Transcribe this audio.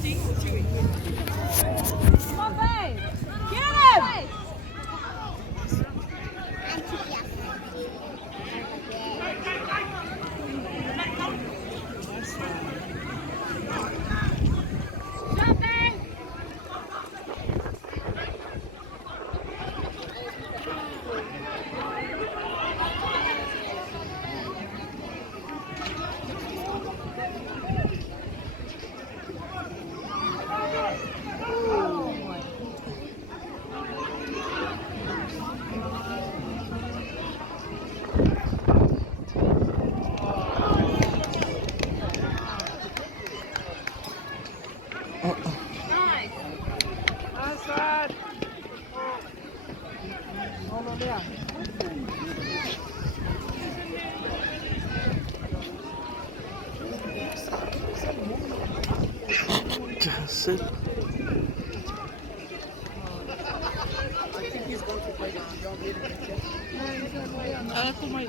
Come on, babe. Get him! Jump, babe! Nice. Outside. Hold on there. Just sit. I think he's going to play the young lady. Ako may